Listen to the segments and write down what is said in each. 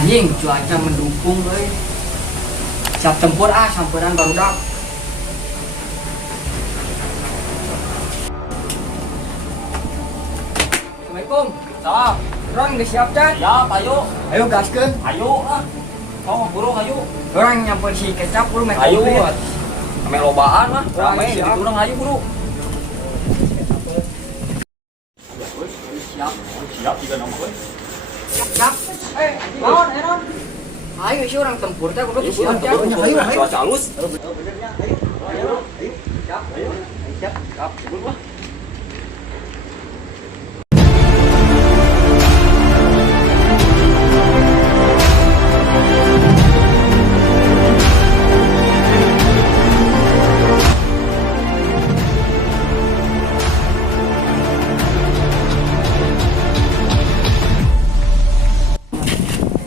Anjing cuaca mendukung euy. Siap tempur samperan barudak. Assalamualaikum. Salam. Orang udah siap Chan? Siap, ayo. Ayo gaskeun. Ayo ah. Oh, burung ayo. Orang nyamper si kecap lu main Ayo. komplit. Ame lobaan mah. Rame Siap. gitu urang ayo, Bro. Siap. Siap juga nama euy. Siap. Naon, naon? Ayo si orang tempur teh kudu siap. Ayo. Cuaca halus. Siap. Siap. Ibun mah.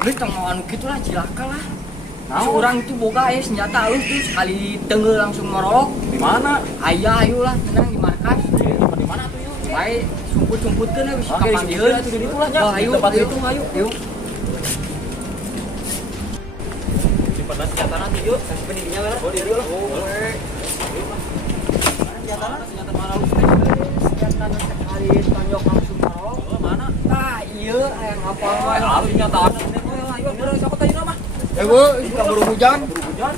Lu tong mau anu kitu lah cilaka lah. Naon? Seorang itu boga senjata halus tuh sekali tenggel langsung merolok. Di mana? Ayo lah tenang di markas. Di mana tuh yuk? Baik sumput-sumputkeun we bisa Oke, kapanggieun sumputkeun atuh di ditu lah, nya. Ayo, Di tempat ayo, itu. ayo. Simpenan senjata nanti yuk. Simpen dirinya lah. Oh, diri lah. Senjata mana lu? Senjata sekali tonjok langsung merolok. Oh, mana? Tah ieu aya ngapal Oh, wae. harus nyataan. Ayo, bro, siapa tadi nama? Eh, Bu, kaburu hujan. Buru hujan.